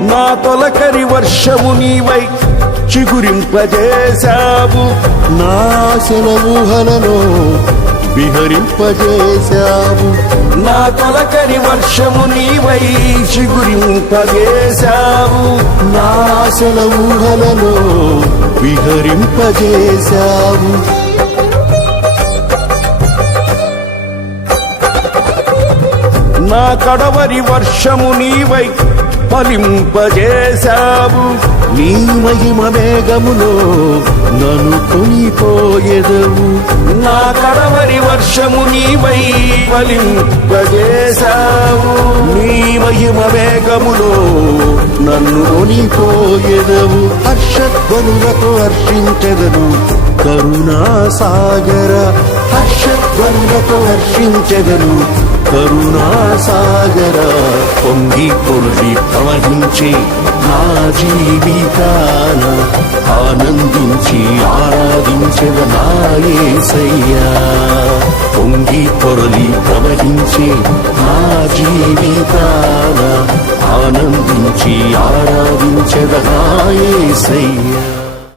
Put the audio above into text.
నా తొలకరి వర్షము నీవై చిగురింపజేశావు. నా ఊహలలో విహరింపజేశావు. నా తొలకరి వర్షము నీవై చిగురింపజేశావు. నాశన ఊహలలో విహరింపజేశావు. నా కడవరి వర్షము నీవై ఫలింపజేశావు నీ మహిమ వేగములో నన్ను కొనిపోయేదవు నా కడవరి వర్షము నీవై ఫలింపజేశావు నీ మహిమ మేఘములో నన్ను కొనిపోయేదవు హర్షధ్వనులతో హర్షించెదను కరుణా సాగర హర్షధ్వనులతో హర్షించెదను కరుణాసాగర పొంగి పొర్లి ప్రవహించే నా జీవితాన ఆనందించి ఆరాధించెద నాయసయ్యా పొంగి పొరలి ప్రవహించే నా జీవితాన ఆనందించి ఆరాధించెద నాయసయ్యా